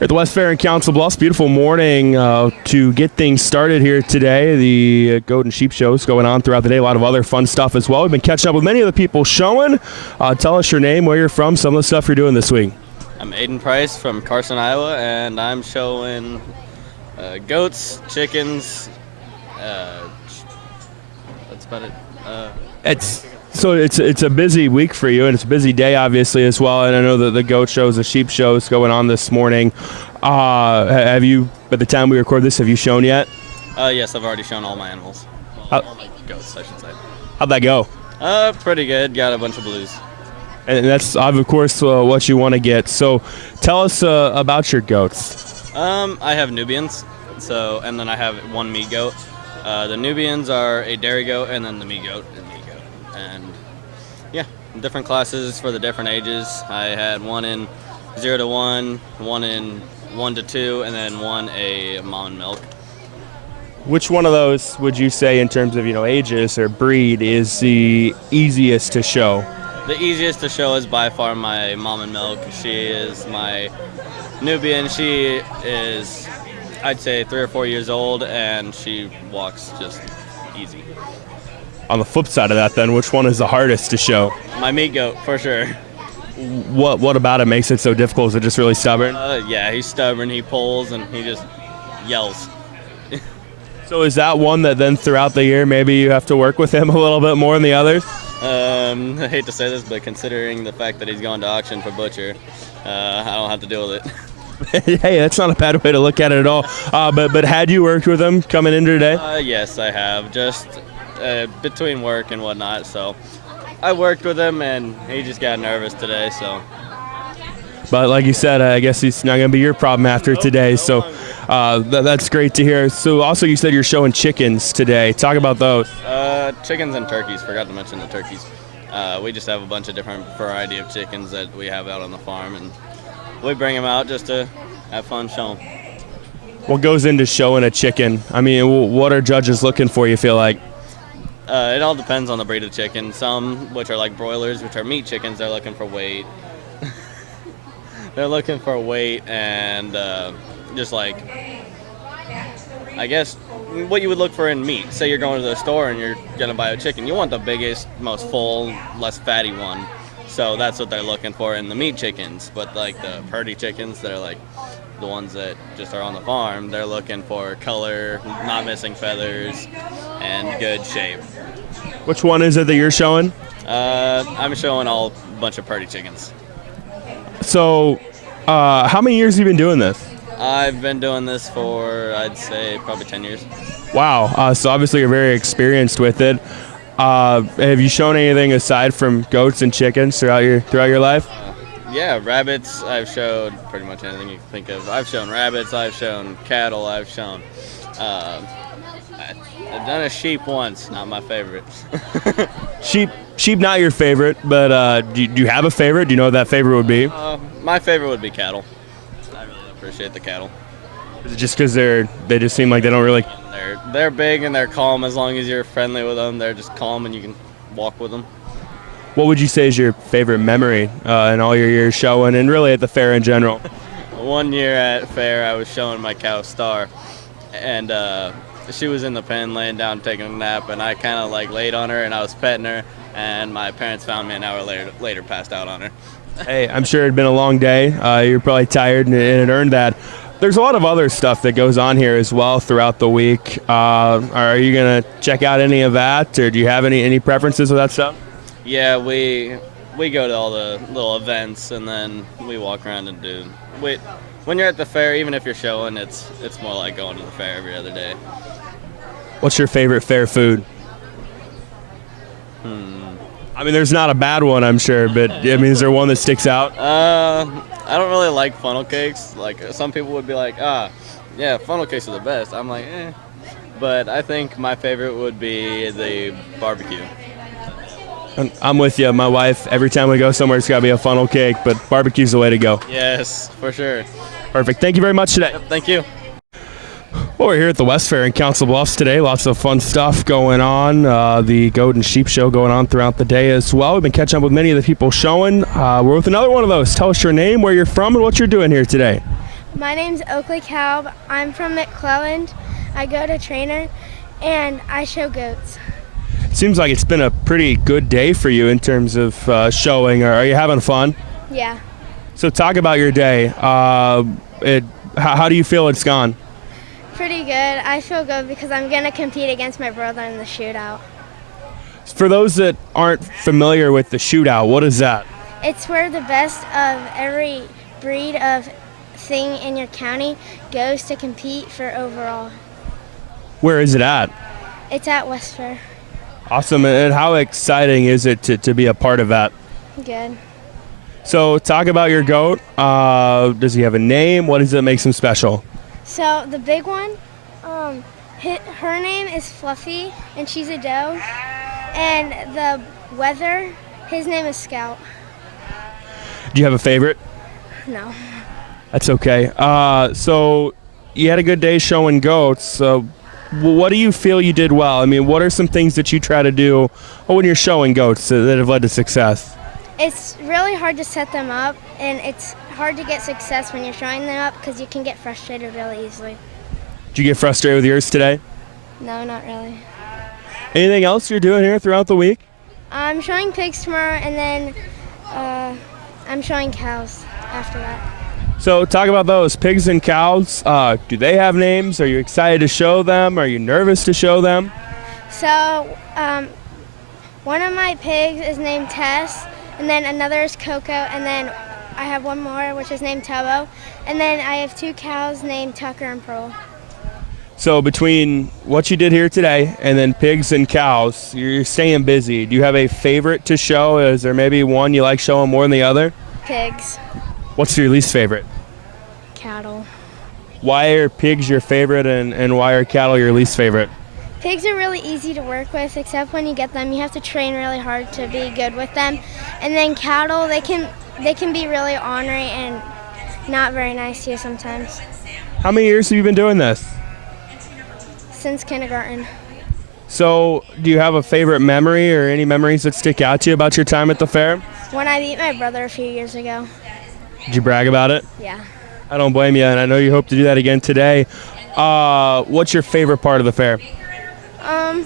At the West Fair in Council Bluffs, beautiful morning to get things started here today. The goat and sheep show is going on throughout the day. A lot of other fun stuff as well. We've been catching up with many of the people showing. Tell us your name, where you're from, some of the stuff you're doing this week. I'm Aiden Price from Carson, Iowa, and I'm showing goats, chickens. That's about it. It's a busy week for you, and it's a busy day, obviously, as well. And I know that the goat shows, the sheep shows going on this morning. Have you, by the time we record this, have you shown yet? Yes, I've already shown all my animals. All my goats, I should say. How'd that go? Pretty good. Got a bunch of blues. And that's, of course, what you want to get. So tell us about your goats. I have Nubians, and then I have one meat goat. The Nubians are a dairy goat, and then the meat goat is meat goat. And yeah, different classes for the different ages. I had one in 0 to 1, one in 1 to 2, and then one a mom and milk. Which one of those would you say, in terms of ages or breed, is the easiest to show? The easiest to show is by far my mom and milk. She is my Nubian. She is, I'd say, 3 or 4 years old, and she walks just easy. On the flip side of that, then, which one is the hardest to show? My meat goat, for sure. What about it makes it so difficult? Is it just really stubborn? Yeah, he's stubborn. He pulls, and he just yells. So is that one that then throughout the year maybe you have to work with him a little bit more than the others? I hate to say this, but considering the fact that he's going to auction for butcher, I don't have to deal with it. Hey, that's not a bad way to look at it at all. But had you worked with him coming into today? Yes, I have. Just between work and whatnot. So I worked with him, and he just got nervous today. So. But like you said, I guess he's not going to be your problem after today. So that's great to hear. So also you said you're showing chickens today. Talk about those. Chickens and turkeys. Forgot to mention the turkeys. We just have a bunch of different variety of chickens that we have out on the farm, and we bring them out just to have fun showing. What goes into showing a chicken? I mean, what are judges looking for, you feel like? It all depends on the breed of chicken. Some, which are like broilers, which are meat chickens, they're looking for weight. They're looking for weight and just like, I guess, what you would look for in meat. Say you're going to the store and you're going to buy a chicken. You want the biggest, most full, less fatty one. So that's what they're looking for in the meat chickens. But like the purdy chickens, they're like the ones that just are on the farm. They're looking for color, not missing feathers, and good shape. Which one is it that you're showing? I'm showing a bunch of purdy chickens. So how many years have you been doing this? I've been doing this for, I'd say, probably 10 years. Wow. So obviously you're very experienced with it. Have you shown anything aside from goats and chickens throughout your life? Yeah, rabbits. I've showed pretty much anything you can think of. I've shown rabbits. I've shown cattle. I've shown. I've done a sheep once. Not my favorite. Sheep, not your favorite, but do you have a favorite? Do you know what that favorite would be? My favorite would be cattle. I really appreciate the cattle. Is it just because they just seem like they don't really? They're big and they're calm. As long as you're friendly with them, they're just calm and you can walk with them. What would you say is your favorite memory in all your years showing, and really at the fair in general? One year at fair, I was showing my cow Star, and she was in the pen laying down taking a nap, and I kind of like laid on her and I was petting her, and my parents found me an hour later passed out on her. Hey, I'm sure it had been a long day. You're probably tired and it earned that. There's a lot of other stuff that goes on here as well throughout the week. Are you going to check out any of that, or do you have any preferences with that stuff? Yeah, we go to all the little events, and then we walk around and do. When you're at the fair, even if you're showing, it's more like going to the fair every other day. What's your favorite fair food? I mean, there's not a bad one, I'm sure, but I mean, is there one that sticks out? I don't really like funnel cakes. Like, some people would be like, yeah, funnel cakes are the best. I'm like, eh. But I think my favorite would be the barbecue. I'm with you. My wife, every time we go somewhere, it's got to be a funnel cake, but barbecue's the way to go. Yes, for sure. Perfect. Thank you very much today. Yep, thank you. Well, we're here at the West Fair in Council Bluffs today. Lots of fun stuff going on. The goat and sheep show going on throughout the day as well. We've been catching up with many of the people showing. We're with another one of those. Tell us your name, where you're from, and what you're doing here today. My name's Oakley Calb. I'm from McClelland. I go to trainer, and I show goats. Seems like it's been a pretty good day for you in terms of showing. Are you having fun? Yeah, So talk about your day. How do you feel it's gone? pretty good. I feel good because I'm going to compete against my brother in the shootout. For those that aren't familiar with the shootout, what is that? It's where the best of every breed of thing in your county goes to compete for overall. Where is it at? It's at West Fair. Awesome. And how exciting is it to be a part of that? Good. So talk about your goat. Does he have a name? What does it make him special? So the big one, her name is Fluffy, and she's a doe. And the weather, his name is Scout. Do you have a favorite? No. That's okay. So you had a good day showing goats. So what do you feel you did well? I mean, what are some things that you try to do when you're showing goats that have led to success? It's really hard to set them up, and it's hard to get success when you're showing them up because you can get frustrated really easily. Did you get frustrated with yours today? No, not really. Anything else you're doing here throughout the week? I'm showing pigs tomorrow, and then I'm showing cows after that. So talk about those pigs and cows. Do they have names? Are you excited to show them? Are you nervous to show them? So one of my pigs is named Tess, and then another is Coco, and then I have one more which is named Tubbo, and then I have two cows named Tucker and Pearl. So between what you did here today and then pigs and cows, you're staying busy. Do you have a favorite to show? Is there maybe one you like showing more than the other? Pigs. What's your least favorite? Cattle. Why are pigs your favorite and why are cattle your least favorite? Pigs are really easy to work with, except when you get them, you have to train really hard to be good with them. And then cattle, they can be really ornery and not very nice to you sometimes. How many years have you been doing this? Since kindergarten. So do you have a favorite memory or any memories that stick out to you about your time at the fair? When I beat my brother a few years ago. Did you brag about it? Yeah. I don't blame you, and I know you hope to do that again today. What's your favorite part of the fair?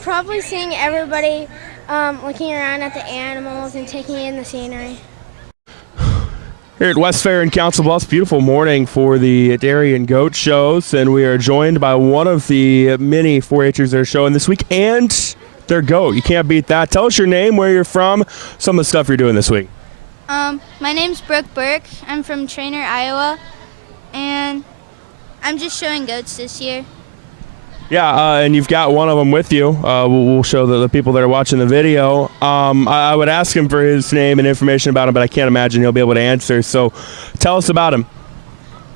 Probably seeing everybody looking around at the animals and taking in the scenery. Here at West Fair in Council Bluffs, beautiful morning for the dairy and goat shows, and we are joined by one of the many 4-H'ers that are showing this week, and their goat. You can't beat that. Tell us your name, where you're from, some of the stuff you're doing this week. My name's Brooke Burke. I'm from Trainer, Iowa, and I'm just showing goats this year. Yeah, and you've got one of them with you. We'll show the people that are watching the video. I would ask him for his name and information about him, but I can't imagine he'll be able to answer. So tell us about him.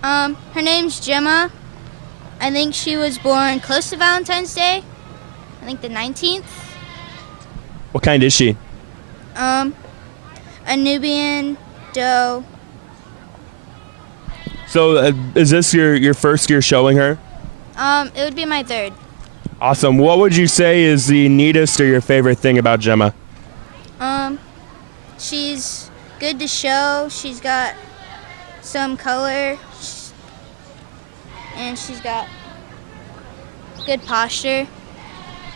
Her name's Gemma. I think she was born close to Valentine's Day. I think the 19th. What kind is she? A Nubian doe. So is this your first year showing her? It would be my third. Awesome. What would you say is the neatest or your favorite thing about Gemma? She's good to show. She's got some color, and she's got good posture.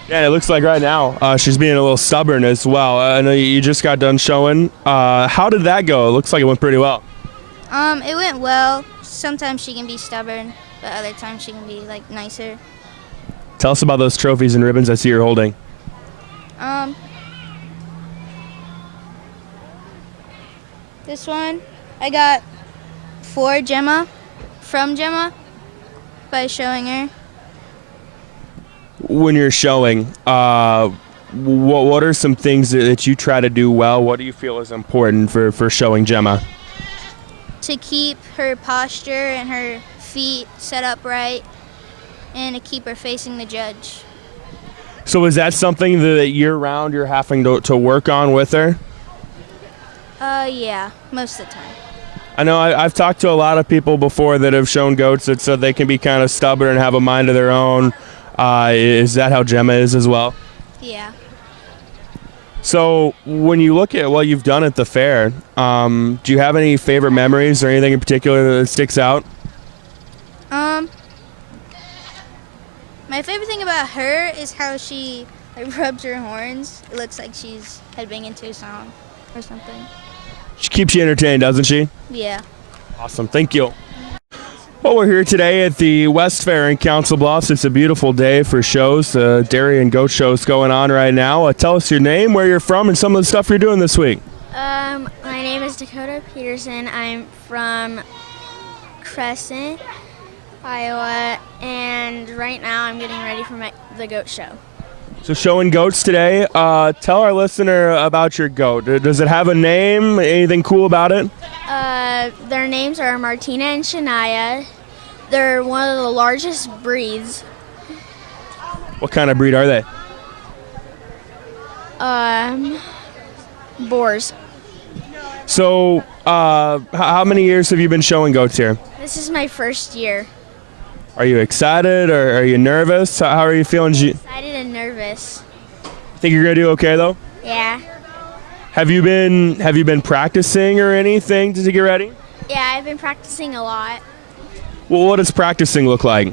Yeah, it looks like right now she's being a little stubborn as well. I know you just got done showing. How did that go? It looks like it went pretty well. It went well. Sometimes she can be stubborn, but other times she can be nicer. Tell us about those trophies and ribbons I see you're holding. This one I got for Gemma, from Gemma, by showing her. When you're showing, what are some things that you try to do well? What do you feel is important for showing Gemma? To keep her posture and her feet set up right, and to keep her facing the judge. So is that something that year-round you're having to work on with her? Yeah, most of the time. I know I've talked to a lot of people before that have shown goats that said they can be kind of stubborn and have a mind of their own. Is that how Gemma is as well? Yeah. So when you look at what you've done at the fair, do you have any favorite memories or anything in particular that sticks out? My favorite thing about her is how she rubs her horns. It looks like she's headbanging to a song or something. She keeps you entertained, doesn't she? Yeah. Awesome. Thank you. Well, we're here today at the West Fair in Council Bluffs. It's a beautiful day for shows. Dairy and goat shows going on right now. Tell us your name, where you're from, and some of the stuff you're doing this week. My name is Dakota Peterson. I'm from Crescent, Iowa, and right now I'm getting ready for the goat show. So showing goats today. Tell our listener about your goat. Does it have a name? Anything cool about it? Their names are Martina and Shania. They're one of the largest breeds. What kind of breed are they? Boars. So how many years have you been showing goats here? This is my first year. Are you excited or are you nervous? How are you feeling? Excited and nervous. Think you're gonna do okay though? Yeah. Have you been practicing or anything to get ready? Yeah, I've been practicing a lot. Well, what does practicing look like?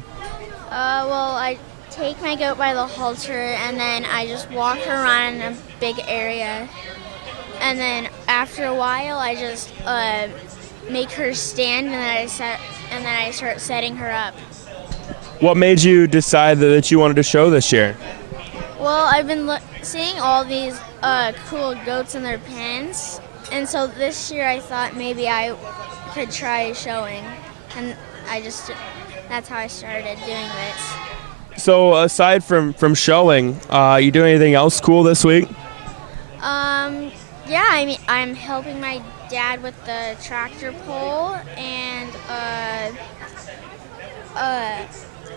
Well, I take my goat by the halter and then I just walk her around in a big area. And then after a while, I just make her stand and then I start setting her up. What made you decide that you wanted to show this year? Well, I've been seeing all these cool goats in their pens, and so this year I thought maybe I could try showing, and that's how I started doing this. So aside from showing, you doing anything else cool this week? Yeah, I mean, I'm helping my dad with the tractor pull, and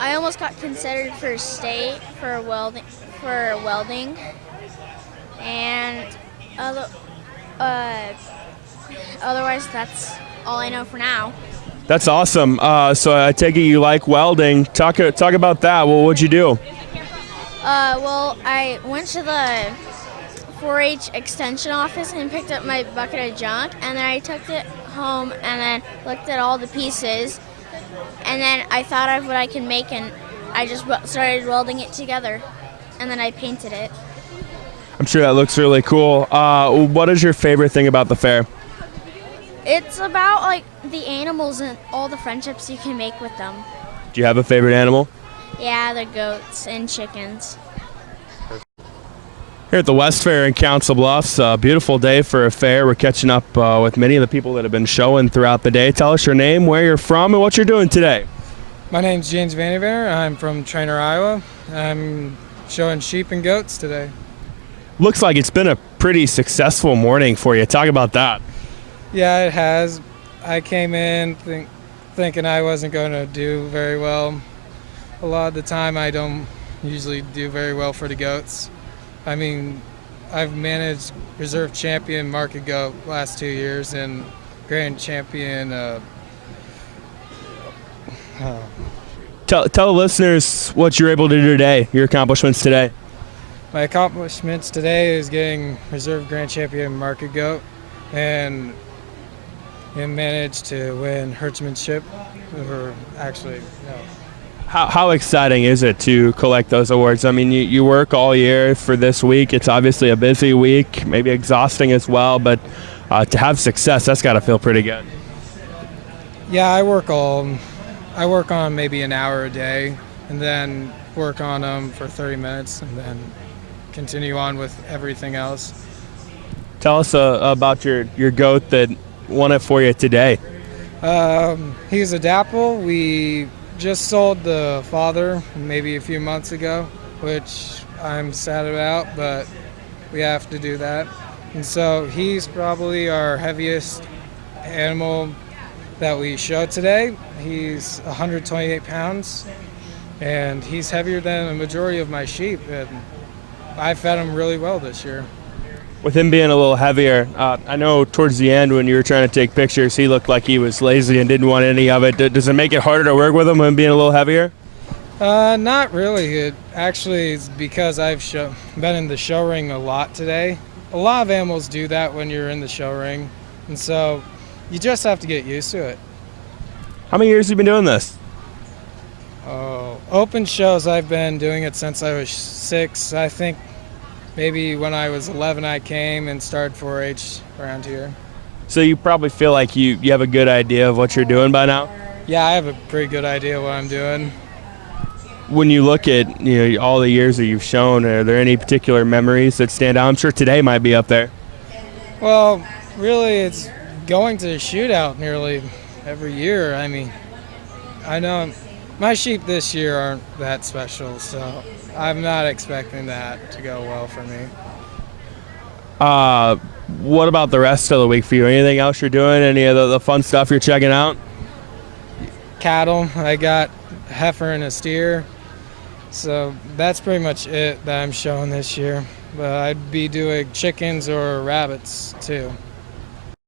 I almost got considered for state for welding, and otherwise that's all I know for now. That's awesome. So I take it you like welding. Talk about that. Well, what'd you do? Well, I went to the 4-H extension office and picked up my bucket of junk, and then I took it home and then looked at all the pieces, and then I thought of what I can make, and I just started welding it together, and then I painted it. I'm sure that looks really cool. What is your favorite thing about the fair? It's about like the animals and all the friendships you can make with them. Do you have a favorite animal? Yeah, the goats and chickens. Here at the West Fair in Council Bluffs, a beautiful day for a fair. We're catching up with many of the people that have been showing throughout the day. Tell us your name, where you're from, and what you're doing today. My name's James Vandiver. I'm from Trainer, Iowa. I'm showing sheep and goats today. Looks like it's been a pretty successful morning for you. Talk about that. Yeah, it has. I came in thinking I wasn't going to do very well. A lot of the time I don't usually do very well for the goats. I mean, I've managed reserve champion market goat last 2 years and grand champion. Tell the listeners what you're able to do today, your accomplishments today. My accomplishments today is getting reserve grand champion market goat and managed to win herdsmanship. Or actually, no. How exciting is it to collect those awards? I mean, you work all year for this week. It's obviously a busy week, maybe exhausting as well, but to have success, that's got to feel pretty good. Yeah, I work on maybe an hour a day and then work on them for 30 minutes and then continue on with everything else. Tell us about your goat that won it for you today. He's a dapple. We just sold the father maybe a few months ago, which I'm sad about, but we have to do that. And so he's probably our heaviest animal that we show today. He's 128 pounds, and he's heavier than a majority of my sheep, and I fed him really well this year. With him being a little heavier, I know towards the end when you were trying to take pictures, he looked like he was lazy and didn't want any of it. Does it make it harder to work with him when being a little heavier? Not really. It actually is because I've been in the show ring a lot today. A lot of animals do that when you're in the show ring, and so you just have to get used to it. How many years have you been doing this? Oh, Open shows, I've been doing it since I was 6. I think maybe when I was 11 I came and started 4-H around here. So you probably feel like you have a good idea of what you're doing by now? Yeah, I have a pretty good idea what I'm doing. When you look at all the years that you've shown, are there any particular memories that stand out? I'm sure today might be up there. Well, really, it's going to the shootout nearly every year. I mean, I know my sheep this year aren't that special, so I'm not expecting that to go well for me. What about the rest of the week for you? Anything else you're doing? Any of the fun stuff you're checking out? Cattle, I got a heifer and a steer, so that's pretty much it that I'm showing this year. But I'd be doing chickens or rabbits too.